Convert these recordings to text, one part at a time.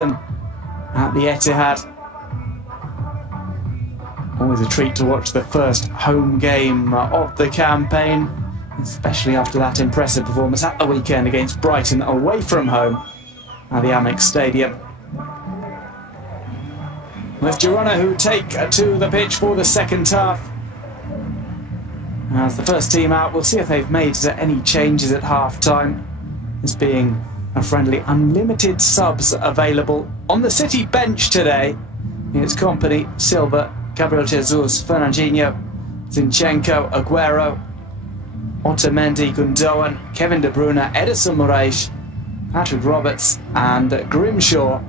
at the Etihad. Always a treat to watch the first home game of the campaign, especially after that impressive performance at the weekend against Brighton away from home at the Amex Stadium. With Girona, who take to the pitch for the second half. As the first team out, we'll see if they've made any changes at half-time. This being a friendly, unlimited subs available on the City bench today. It's Kompany, Silva, Gabriel Jesus, Fernandinho, Zinchenko, Aguero, Otamendi, Gundogan, Kevin De Bruyne, Edison Moraes, Patrick Roberts and Grimshaw.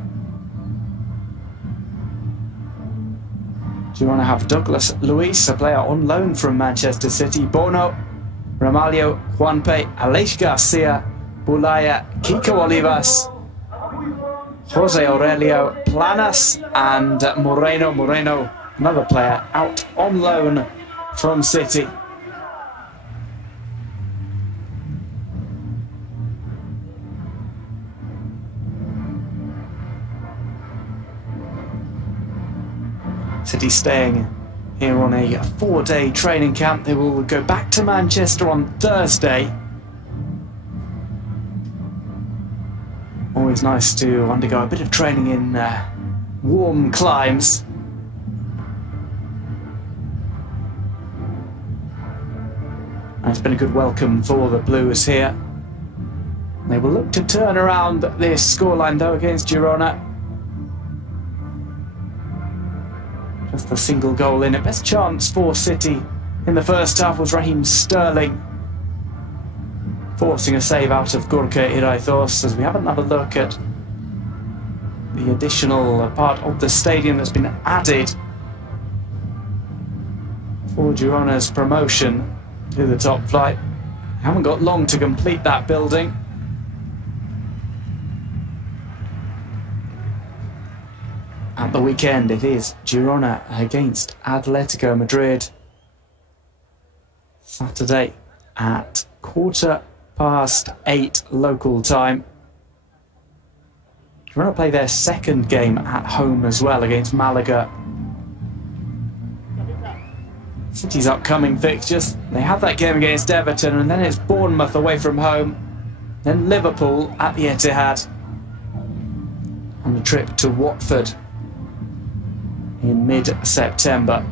Girona have Douglas Luiz, a player on loan from Manchester City, Bono, Ramalho, Juanpe, Aleix Garcia, Bulaya, Kiko Olivas, Jose Aurelio, Planas and Moreno. Moreno, another player out on loan from City. City staying here on a 4-day training camp. They will go back to Manchester on Thursday. Always nice to undergo a bit of training in warm climes. And it's been a good welcome for the Blues here. They will look to turn around this scoreline though against Girona. Just a single goal in it. Best chance for City in the first half was Raheem Sterling, forcing a save out of Gorka Iraithos. As we have another look at the additional part of the stadium that's been added for Girona's promotion to the top flight. Haven't got long to complete that building. At the weekend, it is Girona against Atletico Madrid. Saturday at 8:15 local time. Girona play their second game at home as well against Malaga. City's upcoming fixtures, they have that game against Everton and then it's Bournemouth away from home, then Liverpool at the Etihad, and a trip to Watford in mid-September.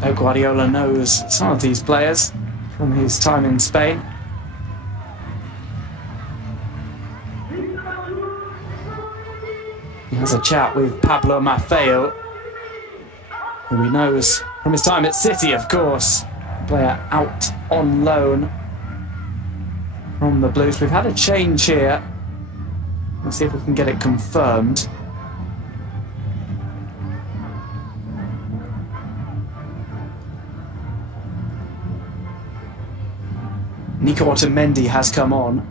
Pep Guardiola knows some of these players from his time in Spain. He has a chat with Pablo Maffeo, who he knows from his time at City, of course. Player out on loan from the Blues. We've had a change here. Let's see if we can get it confirmed. Nico Otamendi has come on.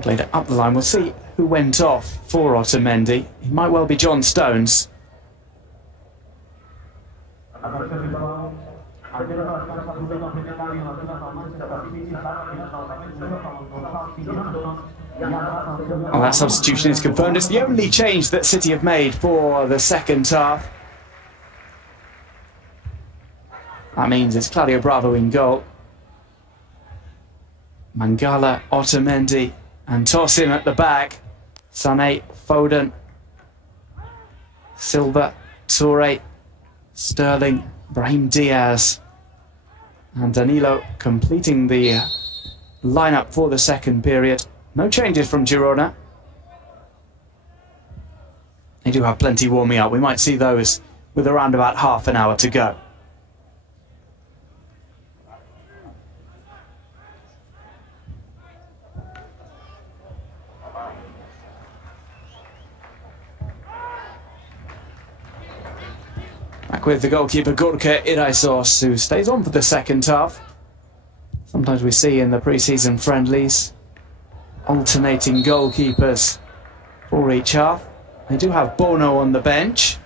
Played it up the line. We'll see who went off for Otamendi. It might well be John Stones. Oh, that substitution is confirmed. It's the only change that City have made for the second half. That means it's Claudio Bravo in goal. Mangala, Otamendi and Tosin at the back. Sané, Foden, Silva, Toure, Sterling, Brahim Diaz and Danilo completing the lineup for the second period. No changes from Girona. They do have plenty warming up. We might see those with around about half an hour to go. Back with the goalkeeper Gorka Iraisos, who stays on for the second half. Sometimes we see in the pre-season friendlies alternating goalkeepers for each half. They do have Bono on the bench,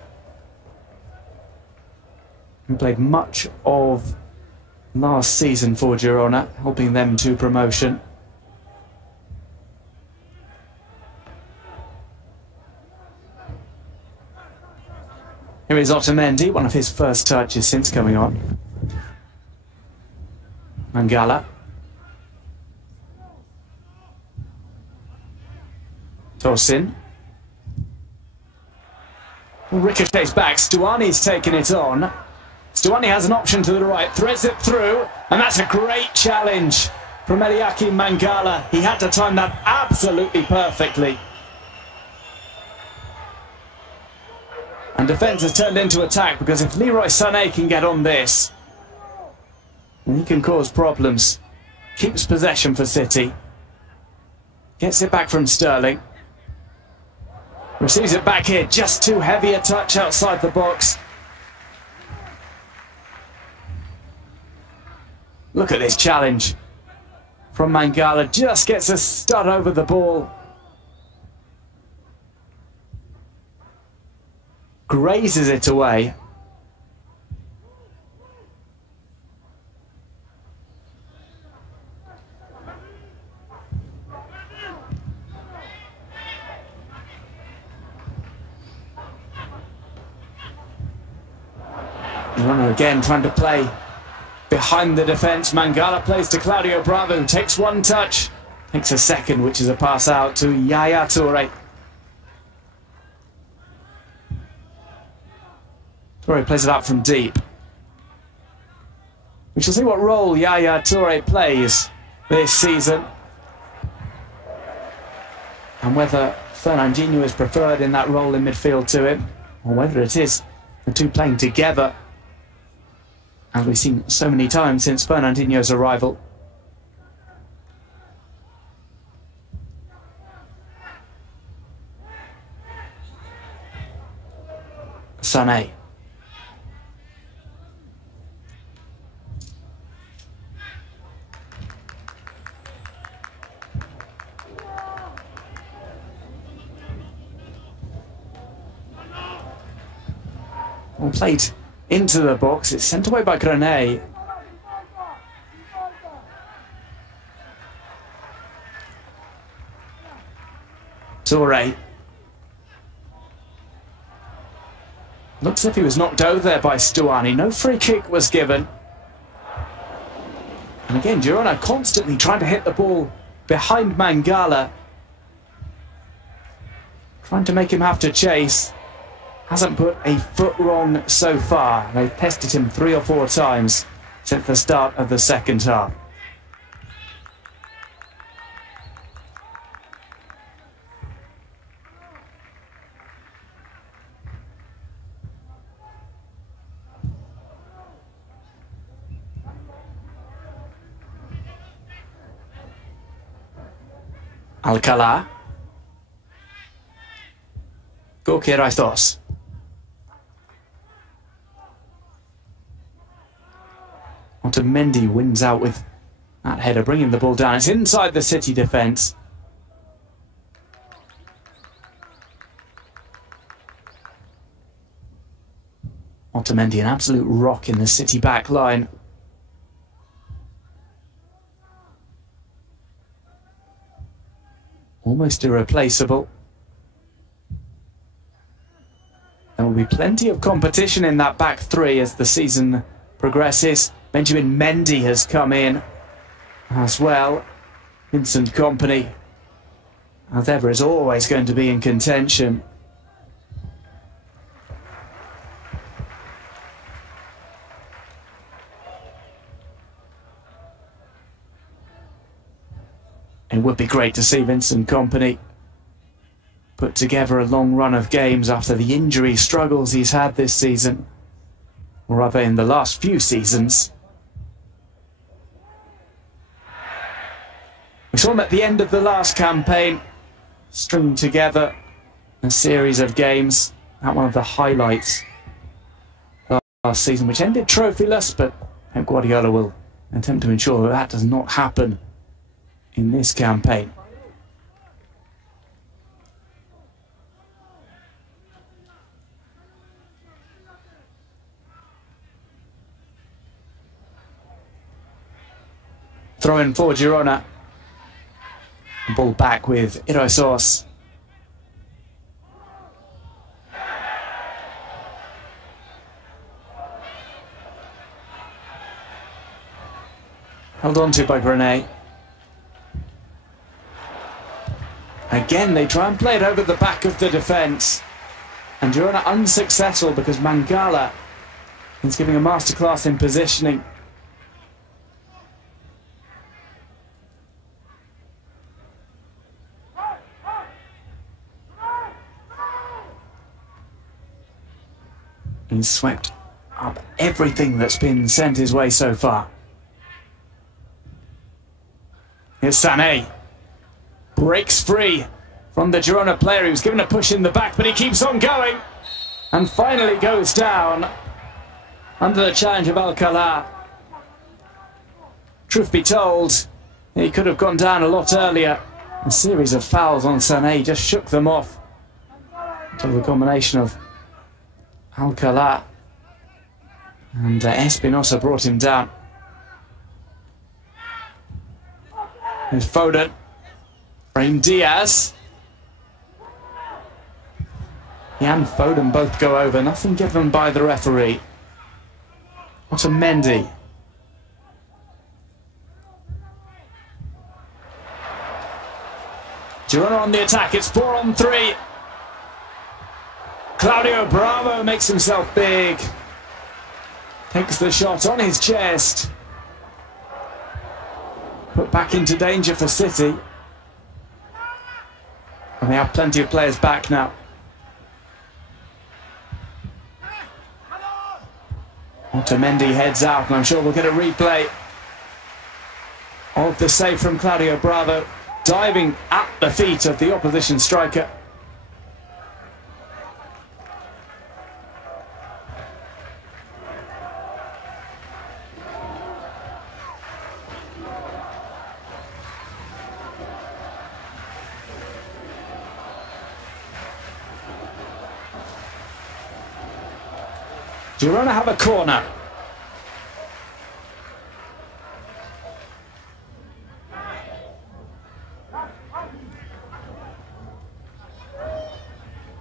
who played much of last season for Girona, helping them to promotion. Here is Otamendi, one of his first touches since coming on. Mangala. Tosin. Ricochets back. Stuani's taken it on. Stuani has an option to the right, threads it through, and that's a great challenge from Eliakim Mangala. He had to time that absolutely perfectly. And defence has turned into attack, because if Leroy Sané can get on this, he can cause problems. Keeps possession for City. Gets it back from Sterling. Receives it back here, just too heavy a touch outside the box. Look at this challenge from Mangala, just gets a stud over the ball. Grazes it away. Girona again trying to play behind the defence. Mangala plays to Claudio Bravo, takes one touch, takes a second, which is a pass out to Yaya Toure. Toure plays it out from deep. We shall see what role Yaya Toure plays this season, and whether Fernandinho is preferred in that role in midfield to him, or whether it is the two playing together, as we've seen so many times since Fernandinho's arrival. Sané. Well played into the box, it's sent away by Germain. Toure. Looks as if he was knocked over there by Stuani. No free kick was given. And again, Girona constantly trying to hit the ball behind Mangala, trying to make him have to chase. Hasn't put a foot wrong so far. They've tested him 3 or 4 times since the start of the second half. Alcalá. Gorka Iraisos. Otamendi wins out with that header, bringing the ball down. It's inside the City defence. Otamendi, an absolute rock in the City back line. Almost irreplaceable. There will be plenty of competition in that back three as the season progresses. Benjamin Mendy has come in as well. Vincent Kompany, as ever, is always going to be in contention. It would be great to see Vincent Kompany put together a long run of games after the injury struggles he's had this season, or rather in the last few seasons. We saw him at the end of the last campaign string together a series of games. That one of the highlights last season, which ended trophyless, but Pep Guardiola will attempt to ensure that that does not happen in this campaign. Throw in for Girona. Ball back with Irosos. Held on to by Grenay. Again, they try and play it over the back of the defence. And Girona unsuccessful because Mangala is giving a masterclass in positioning. He's swept up everything that's been sent his way so far. Here's Sané. Breaks free from the Girona player. He was given a push in the back, but he keeps on going. And finally goes down under the challenge of Alcalá. Truth be told, he could have gone down a lot earlier. A series of fouls on Sané just shook them off. Until the combination of Alcalá and Espinosa brought him down. There's Foden. Brahim Diaz. He and Foden both go over. Nothing given by the referee. Otamendi. Girona on the attack. It's 4-on-3. Claudio Bravo makes himself big. Takes the shot on his chest. Put back into danger for City. And they have plenty of players back now. Otamendi heads out, and I'm sure we'll get a replay of the save from Claudio Bravo, diving at the feet of the opposition striker. Girona have a corner.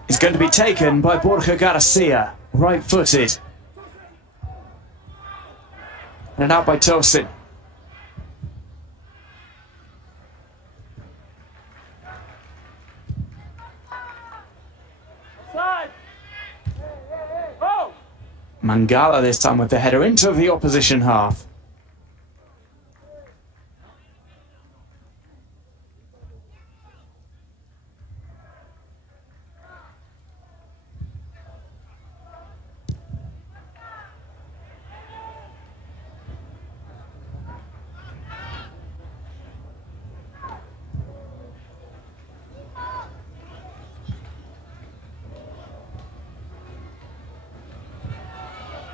It's going to be taken by Borja Garcia, right-footed. And out by Tosin. Mangala this time with the header into the opposition half.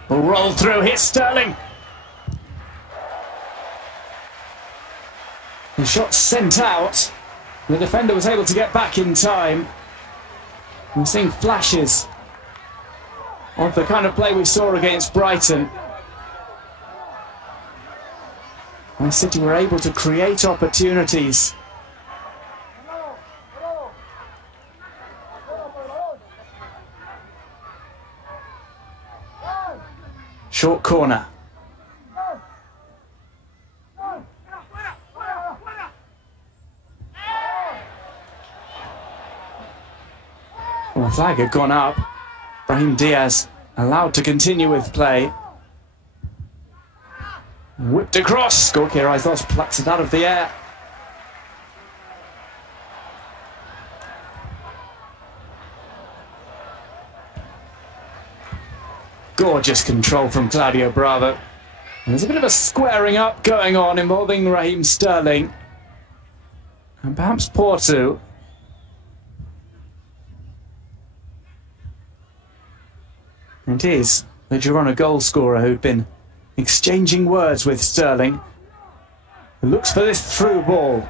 Roll through, here's Sterling. The shot sent out. The defender was able to get back in time. We're seeing flashes of the kind of play we saw against Brighton. Man City were able to create opportunities. Short corner. Well, the flag had gone up. Brahim Diaz allowed to continue with play. Whipped across. Gorky Arizos plucks it out of the air. Gorgeous control from Claudio Bravo. And there's a bit of a squaring up going on involving Raheem Sterling. And perhaps Porto. It is the Girona goal scorer, who'd been exchanging words with Sterling, who looks for this through ball.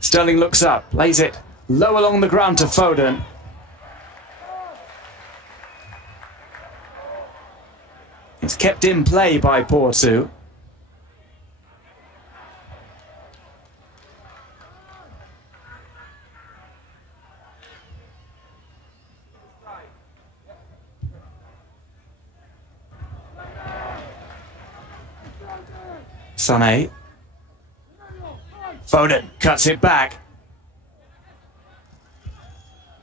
Sterling looks up, lays it low along the ground to Foden. It's kept in play by Porto. Sané. Foden cuts it back.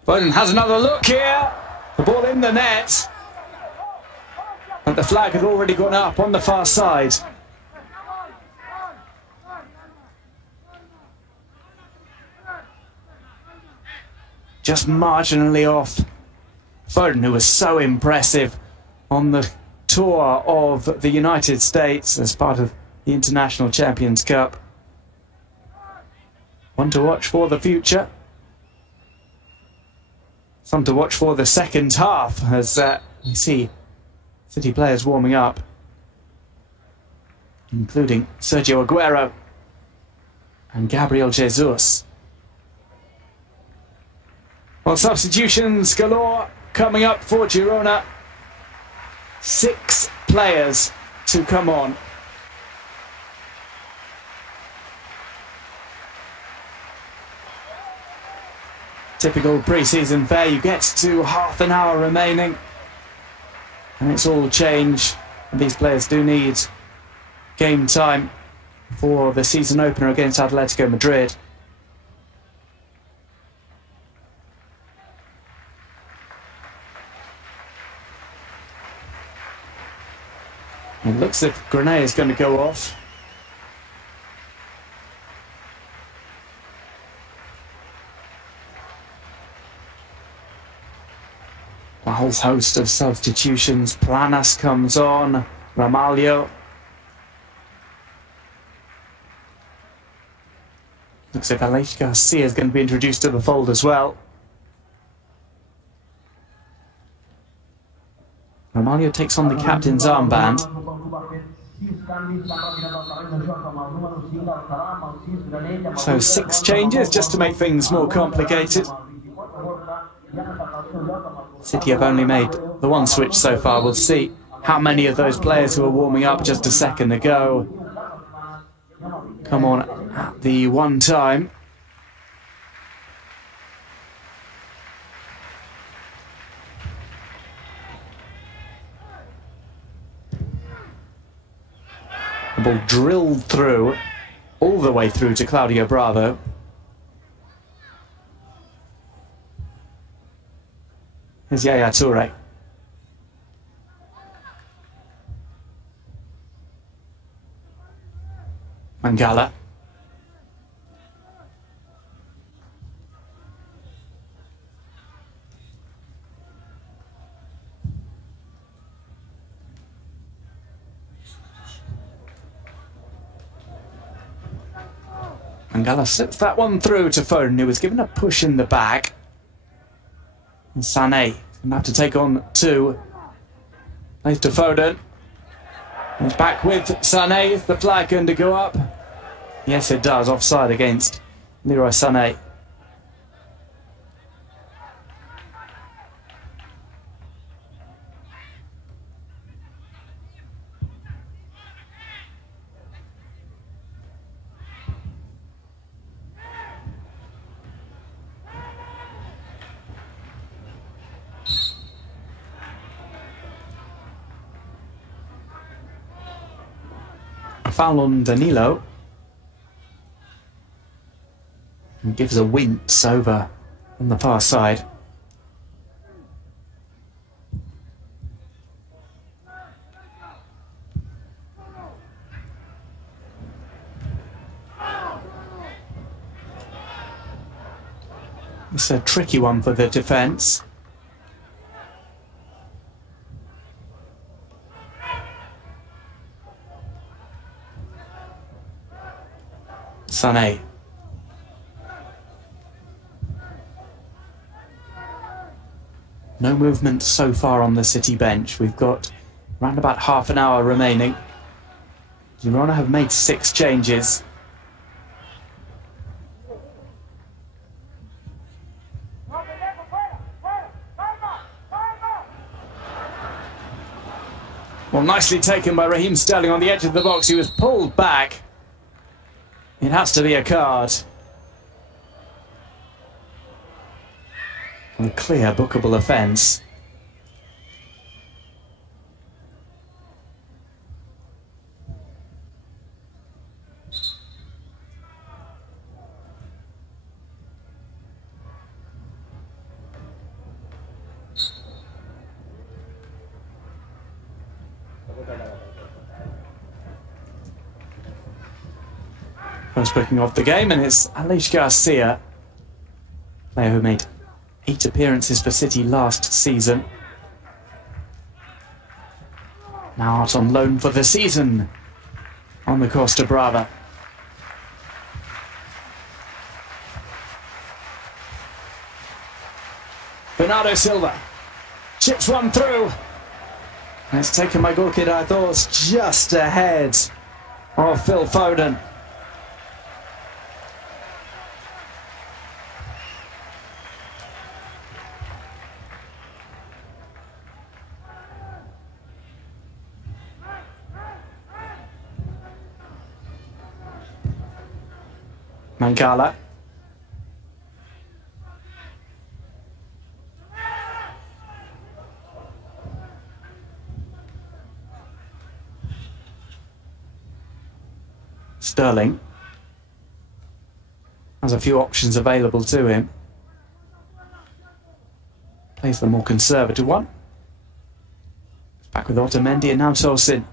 Foden has another look here. The ball in the net. But the flag had already gone up on the far side. Just marginally off. Foden, who was so impressive on the tour of the United States as part of the International Champions Cup. One to watch for the future. Some to watch for the second half as we see City players warming up, including Sergio Aguero and Gabriel Jesus. Well, substitutions galore coming up for Girona. 6 players to come on. Typical pre-season fare, you get to half an hour remaining and it's all change. These players do need game time for the season opener against Atletico Madrid. It looks as if Grenade is going to go off. A whole host of substitutions. Planas comes on. Ramalho. Looks like Aleix Garcia is going to be introduced to the fold as well. Ramalho takes on the captain's armband. So 6 changes just to make things more complicated. City have only made the 1 switch so far. We'll see how many of those players who were warming up just a second ago come on at the one time. The ball drilled through, all the way through to Claudio Bravo. Here's Yaya Toure. Mangala. Mangala slips that one through to Foden, who was given a push in the back. And Sané going to have to take on 2. Plays to Foden. He's back with Sané. Is the flag going to go up? Yes, it does. Offside against Leroy Sané. Foul on Danilo. And gives a wince over on the far side. It's a tricky one for the defence. Sané. No movement so far on the City bench. We've got around about half an hour remaining. Girona have made 6 changes. Well, nicely taken by Raheem Sterling on the edge of the box. He was pulled back. It has to be a card. A clear bookable offence. First booking of the game, and it's Aleix Garcia, player who made 8 appearances for City last season. Now out on loan for the season on the Costa Brava. Bernardo Silva chips one through. And it's taken by Gorky Daithors just ahead of Phil Foden. Mancala. Sterling has a few options available to him. Plays the more conservative one. Back with Otamendi and now Tosin.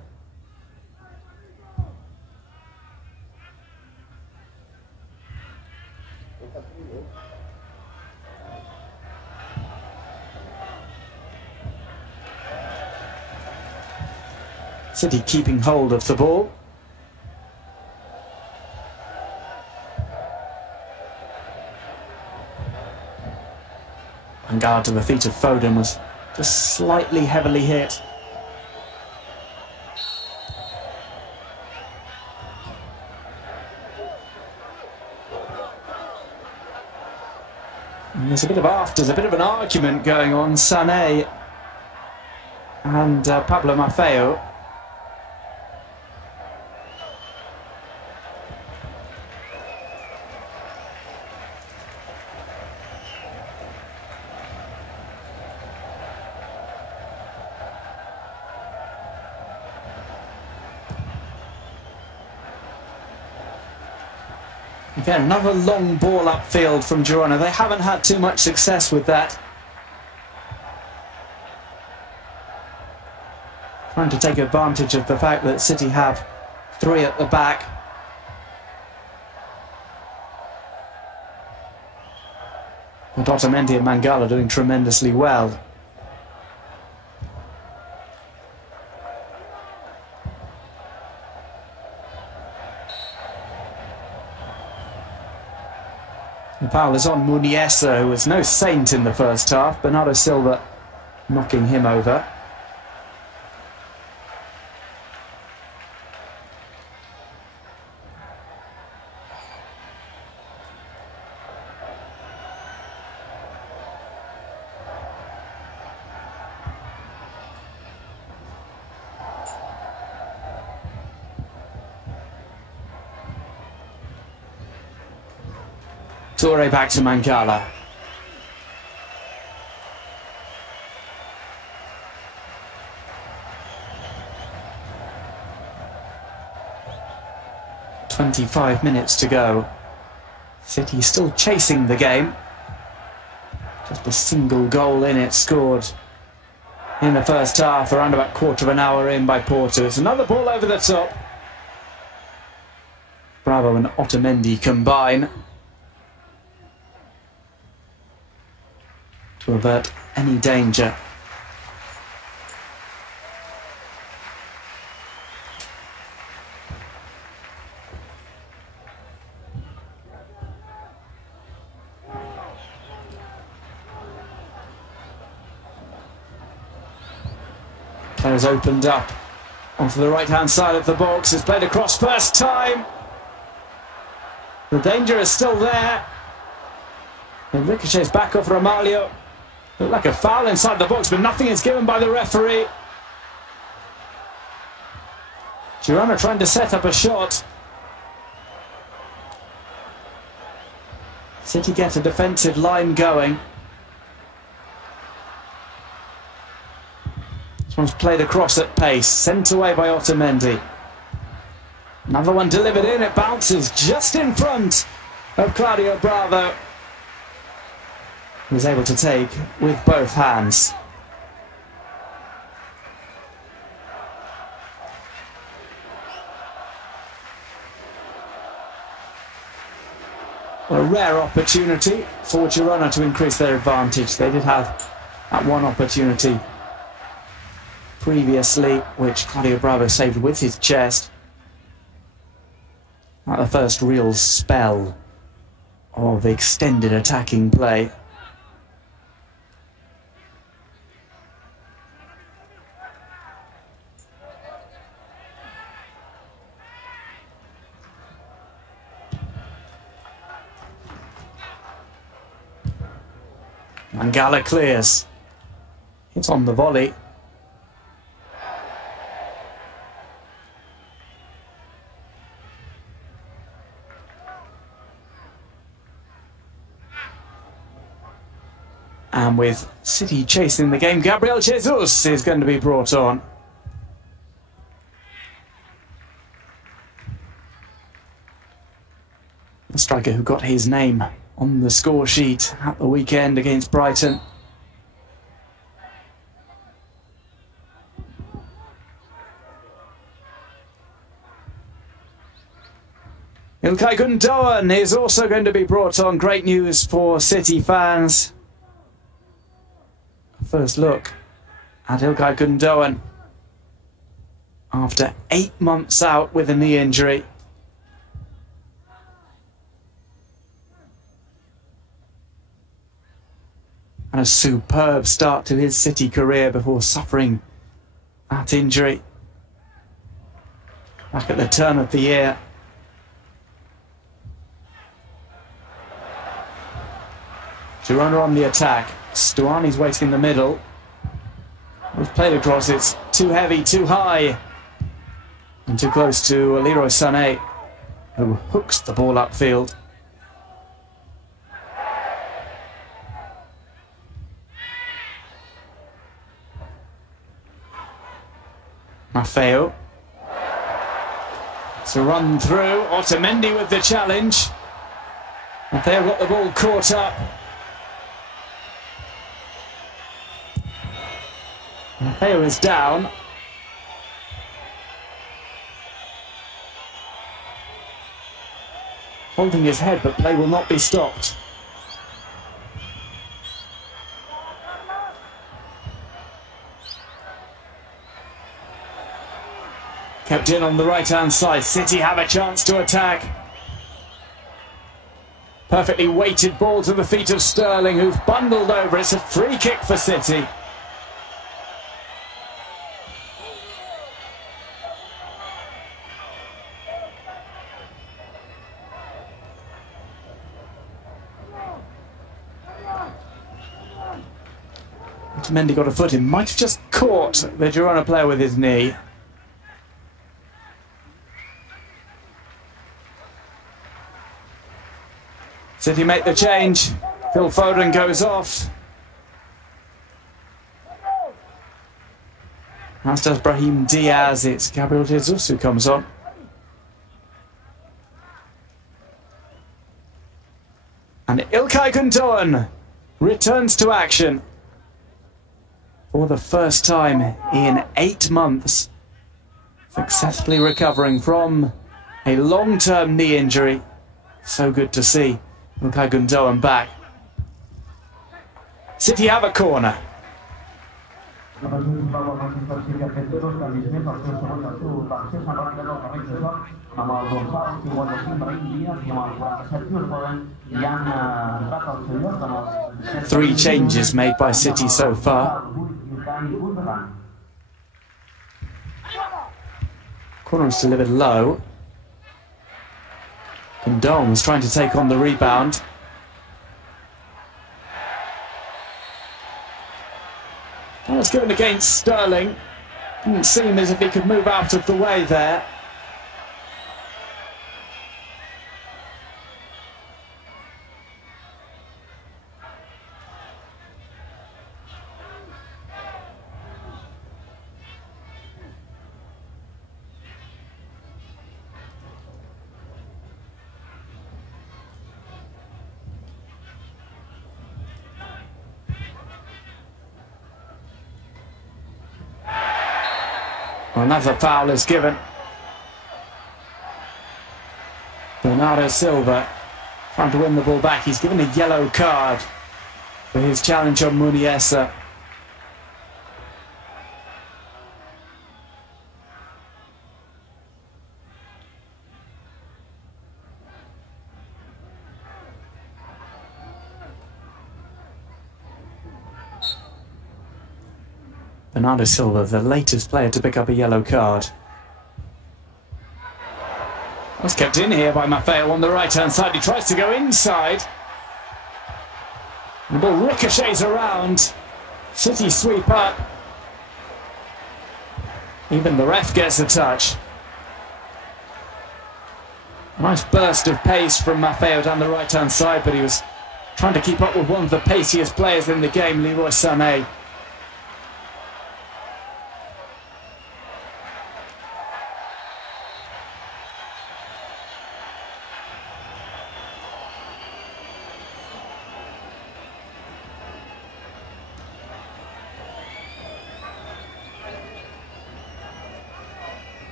City keeping hold of the ball. And guard to the feet of Foden was just slightly heavily hit. And there's a bit of an argument going on. Sané and Pablo Maffeo. Again, another long ball upfield from Girona. They haven't had too much success with that. Trying to take advantage of the fact that City have 3 at the back. And Otamendi and Mangala doing tremendously well. The foul is on Muniesa, who was no saint in the first half. Bernardo Silva knocking him over. Toure back to Mangala. "25 minutes to go. City still chasing the game. Just a single goal in it scored in the first half, around about quarter of an hour in by Porto. It's another ball over the top. Bravo and Otamendi combine to avert any danger. Players opened up onto the right-hand side of the box. It's played across first time. The danger is still there. It ricochets back off Romaglio. Looked like a foul inside the box, but nothing is given by the referee. Girona trying to set up a shot. City get a defensive line going. This one's played across at pace, sent away by Otamendi. Another one delivered in, it bounces just in front of Claudio Bravo. He was able to take with both hands. A rare opportunity for Girona to increase their advantage. They did have that one opportunity previously, which Claudio Bravo saved with his chest. At the first real spell of extended attacking play. Mangala clears. It's on the volley. And with City chasing the game, Gabriel Jesus is going to be brought on. The striker who got his name on the score sheet at the weekend against Brighton. Ilkay Gundogan is also going to be brought on. Great news for City fans. First look at Ilkay Gundogan after 8 months out with a knee injury. And a superb start to his City career before suffering that injury back at the turn of the year. Girona on the attack. Stuani's waiting in the middle. We've played across, it's too heavy, too high. And too close to Leroy Sané, who hooks the ball upfield. Maffeo. It's a run through. Otamendi with the challenge. Maffeo got the ball caught up. Maffeo is down. Holding his head, but play will not be stopped. Kept in on the right-hand side. City have a chance to attack. Perfectly weighted ball to the feet of Sterling, who's bundled over. It's a free kick for City. Mendy got a foot in, might have just caught the Girona player with his knee. City make the change. Phil Foden goes off. As does Brahim Diaz. It's Gabriel Jesus who comes on. And Ilkay Gundogan returns to action. For the first time in 8 months, successfully recovering from a long-term knee injury. So good to see Ilkay Gundogan back. City have a corner. Three changes made by City so far. Corner was delivered low. Guingamp was trying to take on the rebound. That was given against Sterling. Didn't seem as if he could move out of the way there. Another foul is given. Bernardo Silva trying to win the ball back. He's given a yellow card for his challenge on Muniesa. Bernardo Silva, the latest player to pick up a yellow card. Was kept in here by Maffeo on the right-hand side. He tries to go inside. The ball ricochets around. City sweep up. Even the ref gets a touch. A nice burst of pace from Maffeo down the right-hand side, but he was trying to keep up with one of the paciest players in the game, Leroy Sané.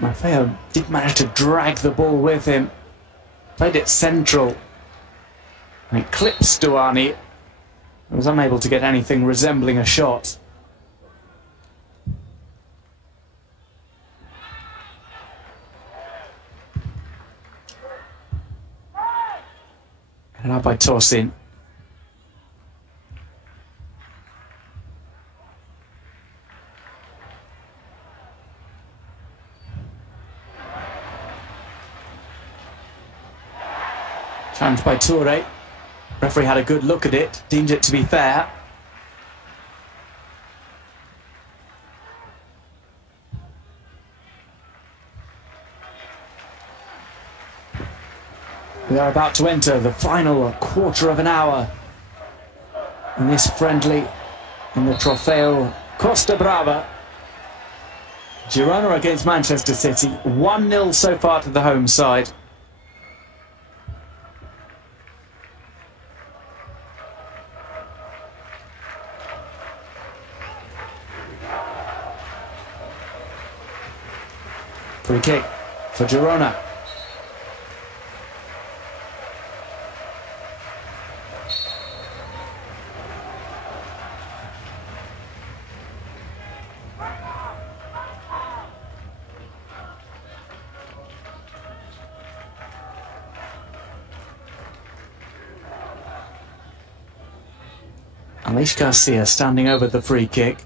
Maffeo did manage to drag the ball with him. Played it central. And it clipped Stuani. He was unable to get anything resembling a shot. And out by Torsin. Challenged by Toure. Referee had a good look at it, deemed it to be fair. We are about to enter the final quarter of an hour in this friendly in the Trofeo Costa Brava. Girona against Manchester City, 1-0 so far to the home side. Free kick for Girona. Alish Garcia standing over the free kick.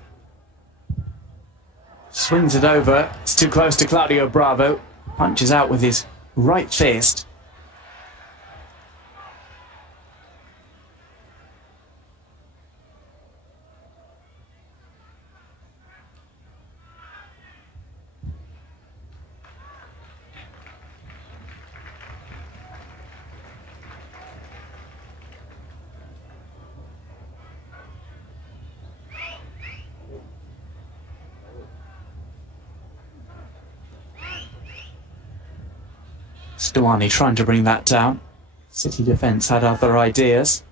Swings it over. It's too close to Claudio Bravo. Punches out with his right fist. Stuani trying to bring that down. City defence had other ideas.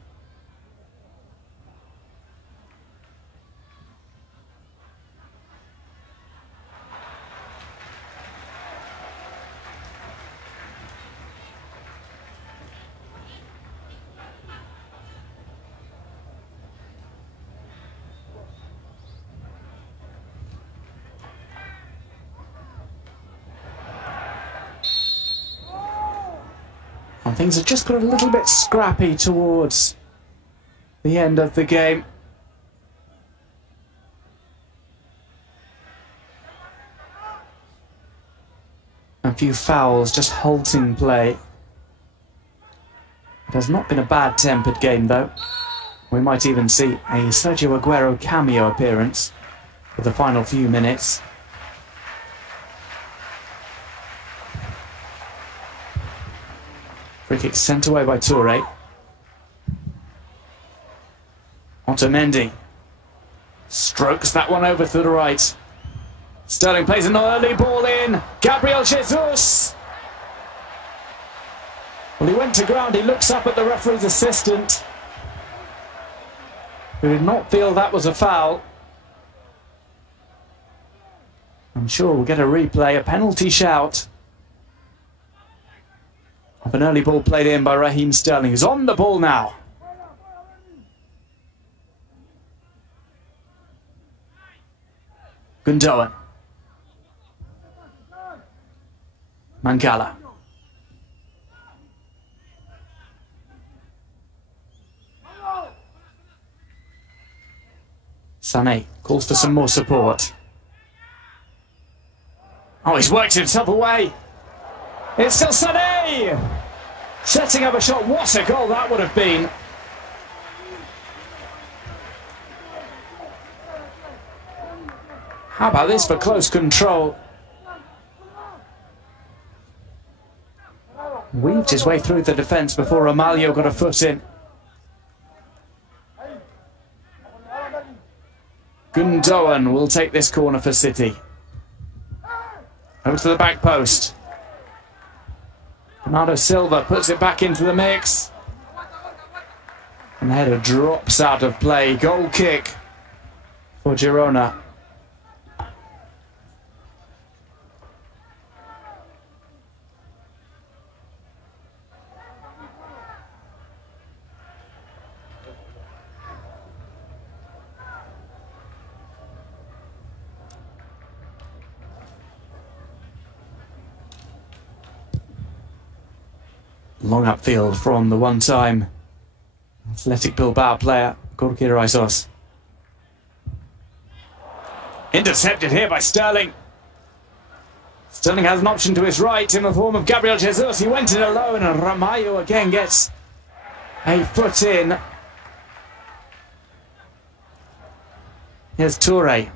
And things have just got a little bit scrappy towards the end of the game. A few fouls, just halting play. It has not been a bad-tempered game, though. We might even see a Sergio Aguero cameo appearance for the final few minutes. Free kick sent away by Toure. Otamendi strokes that one over to the right. Sterling plays an early ball in. Gabriel Jesus! Well, he went to ground. He looks up at the referee's assistant, who did not feel that was a foul. I'm sure we'll get a replay, a penalty shout of an early ball played in by Raheem Sterling, who's on the ball now. Gundogan. Mangala. Sané calls for some more support. Oh, he's worked himself away. It's still Sané! Setting up a shot. What a goal that would have been. How about this for close control? Weaved his way through the defence before Ramalho got a foot in. Gundogan will take this corner for City. Over to the back post. Bernardo Silva puts it back into the mix. And the header drops out of play. Goal kick for Girona. Long upfield from the one-time Athletic Bilbao player, Gorka Irizos. Intercepted here by Sterling. Sterling has an option to his right in the form of Gabriel Jesus. He went in alone, and Ramalho again gets a foot in. Here's Toure.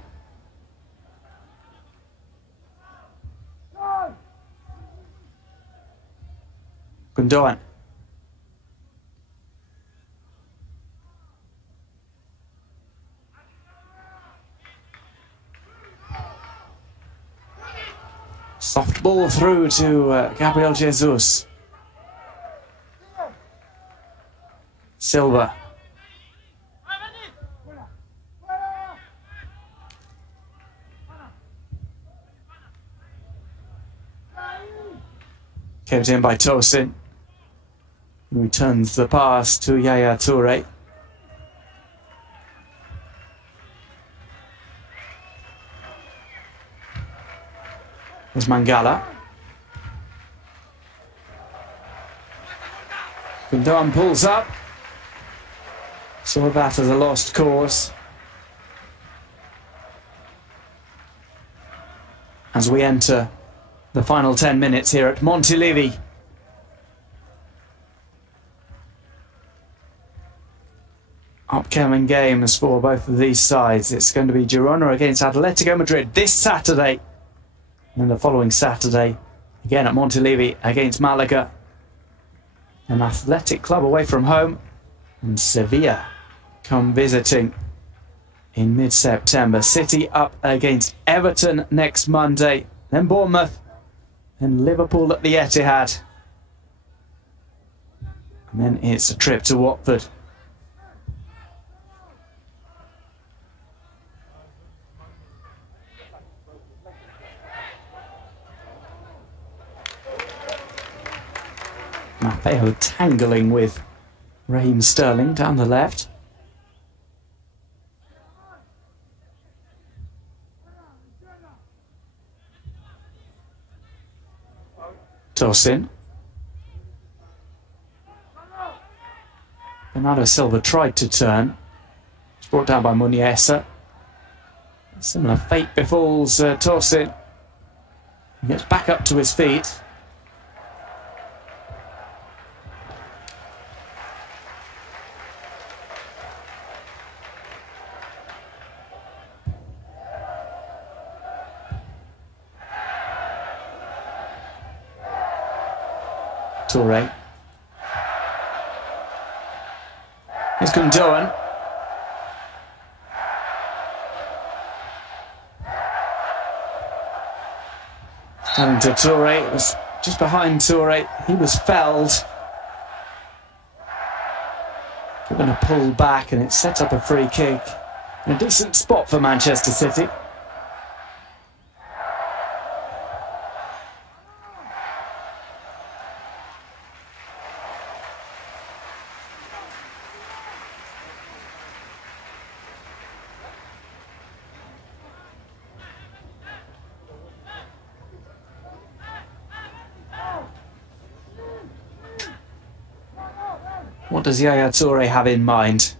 Gundogan. Soft ball through to Gabriel Jesus. Silva. Kept in by Tosin. Returns the pass to Yaya Toure. There's Mangala. Gundogan pulls up. Saw that as a lost cause. As we enter the final 10 minutes here at Montilivi. Upcoming games for both of these sides. It's going to be Girona against Atletico Madrid this Saturday. And the following Saturday, again at Montilivi against Malaga. An Athletic club away from home. And Sevilla come visiting in mid-September. City up against Everton next Monday. Then Bournemouth. Then Liverpool at the Etihad. And then it's a trip to Watford. Maffeo tangling with Raheem Sterling down the left. Tosin. Bernardo Silva tried to turn. It's brought down by Muniesa. Similar fate befalls Tosin. He gets back up to his feet. Toure. Here's Gundogan. Coming to Toure. It was just behind Toure. He was felled. We're going to pull back and it set up a free kick. In a decent spot for Manchester City. What does Yaya Toure have in mind?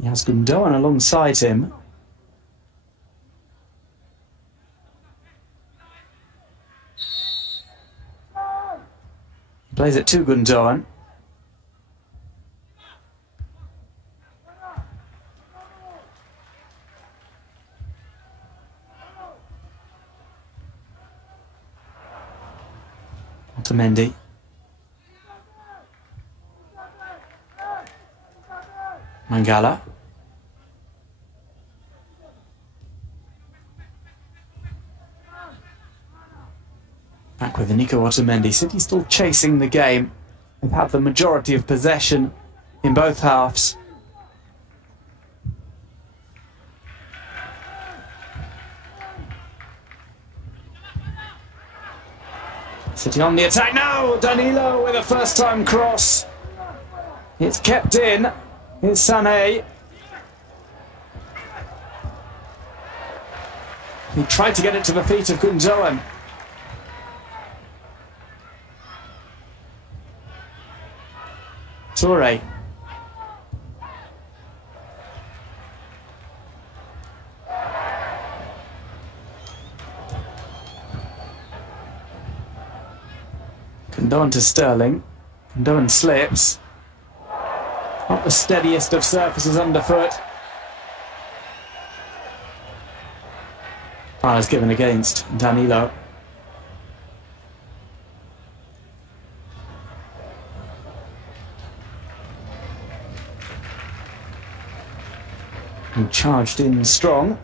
He has Gundogan alongside him. He plays it to Gundogan. Mendy. Mangala. Back with Nico Otamendi. City still chasing the game. They've had the majority of possession in both halves. City on the attack now. Danilo with a first-time cross. It's kept in. Here's Sané. He tried to get it to the feet of Gundogan. Toure. Gundogan to Sterling. Gundogan slips. Not the steadiest of surfaces underfoot. Foul is given against Danilo. He charged in strong.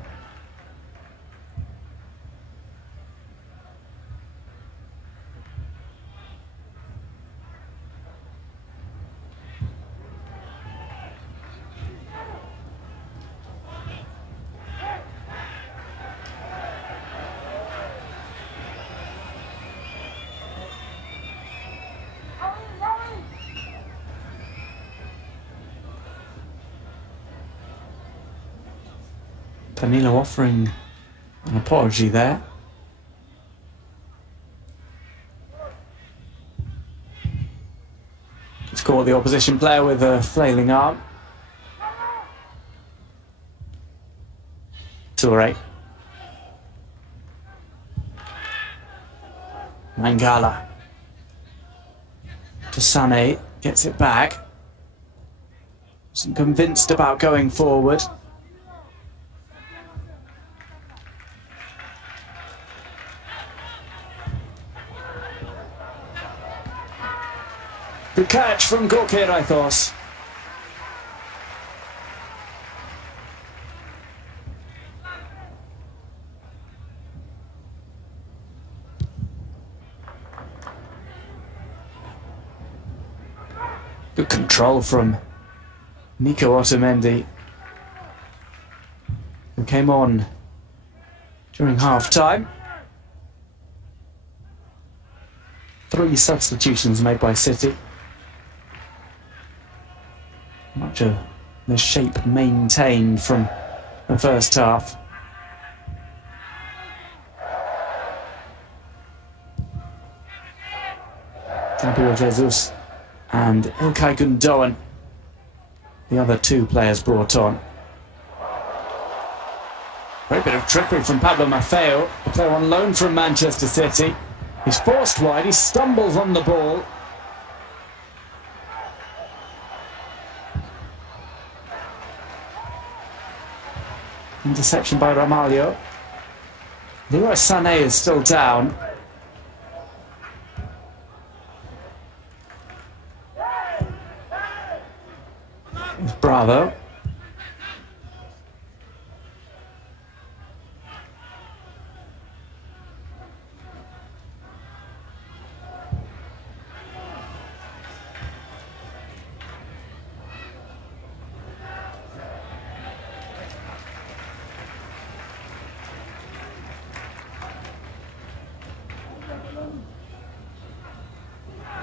Danilo offering an apology there. He's caught the opposition player with a flailing arm. Toure. Mangala. To Sané. Gets it back. Wasn't convinced about going forward. Good catch from Gorkiraitos. Good control from Nico Otamendi, who came on during half-time. 3 substitutions made by City. Much of the shape maintained from the first half. Gabriel Jesus and Ilkay Gundogan, the other 2 players brought on. Great bit of trickery from Pablo Maffeo, the player on loan from Manchester City. He's forced wide, he stumbles on the ball. Interception by Ramalho. Leroy Sané is still down. It's Bravo.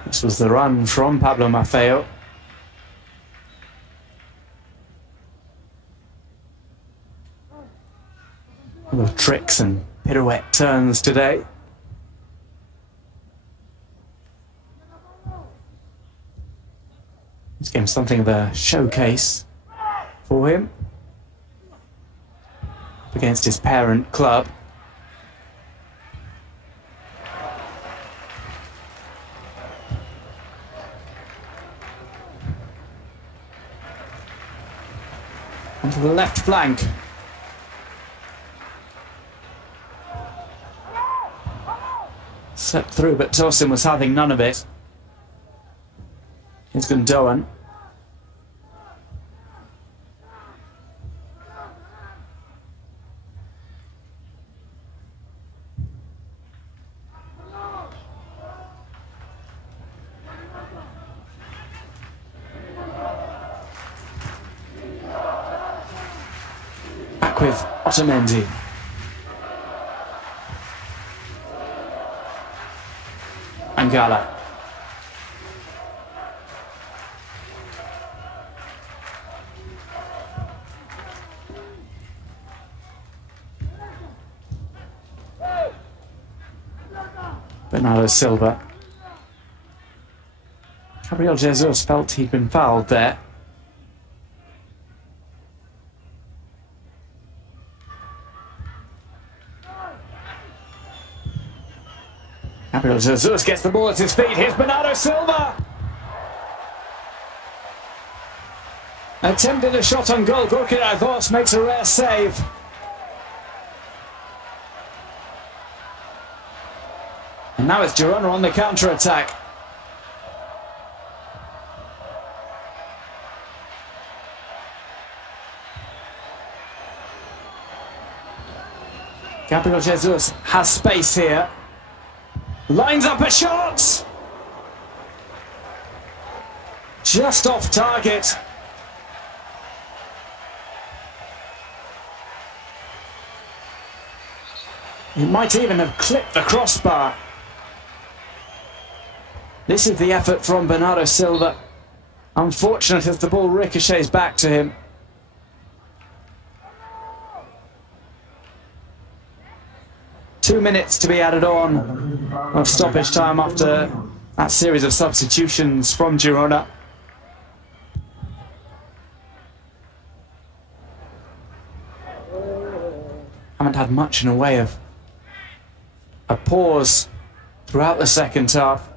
This was the run from Pablo Maffeo. Full of tricks and pirouette turns today. This game's something of a showcase for him up against his parent club. Onto the left flank. Slipped through, but Tosin was having none of it. Here's Gundogan. Back with Otamendi. Angala. Bernardo Silva. Gabriel Jesus felt he'd been fouled there. Gabriel Jesus gets the ball at his feet. Here's Bernardo Silva. Attempted a shot on goal. Gorka makes a rare save. And now it's Girona on the counter-attack. Gabriel Jesus has space here. Lines up a shot! Just off target. It might even have clipped the crossbar. This is the effort from Bernardo Silva. Unfortunate as the ball ricochets back to him. Two minutes to be added on of stoppage time after that series of substitutions from Girona. Haven't had much in the way of a pause throughout the second half.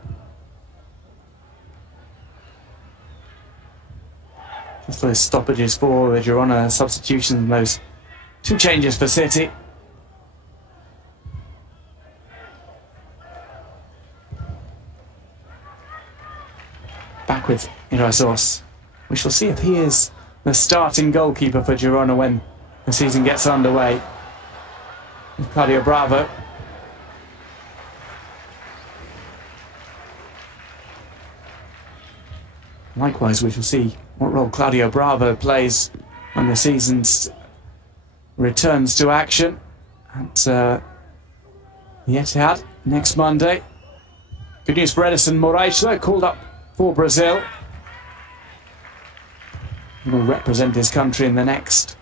Just those stoppages for the Girona substitutions and those two changes for City. Back with Irasos. We shall see if he is the starting goalkeeper for Girona when the season gets underway. With Claudio Bravo. Likewise, we shall see what role Claudio Bravo plays when the season returns to action at the Etihad next Monday. Good news for Edison Moraes, though, called up for Brazil. He will represent his country in the next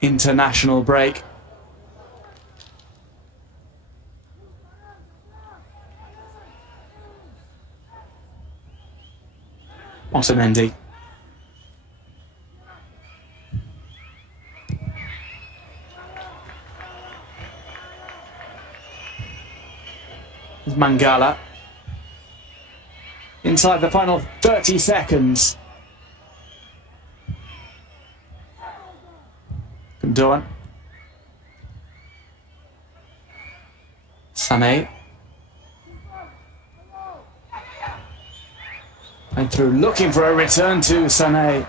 international break. Otamendi. Mangala. Inside the final 30 seconds. Gundogan. Sané. And through, looking for a return to Sané.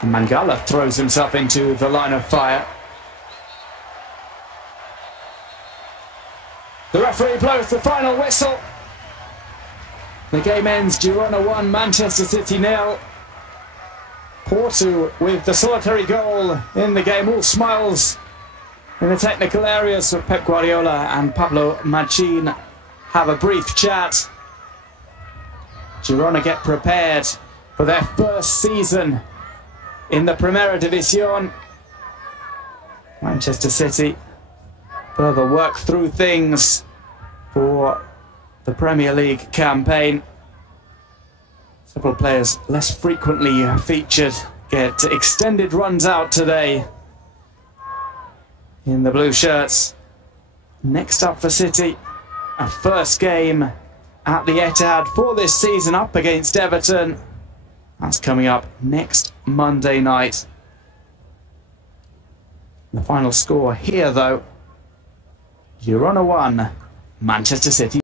Mangala throws himself into the line of fire. The referee blows the final whistle. The game ends. Girona 1, Manchester City 0. Porto with the solitary goal in the game. All smiles in the technical areas for Pep Guardiola and Pablo Machin have a brief chat. Girona get prepared for their first season in the Primera División. Manchester City further work through things for the Premier League campaign. Several players less frequently featured get extended runs out today in the blue shirts. Next up for City, a first game at the Etihad for this season up against Everton. That's coming up next Monday night. The final score here though, Girona 1, Manchester City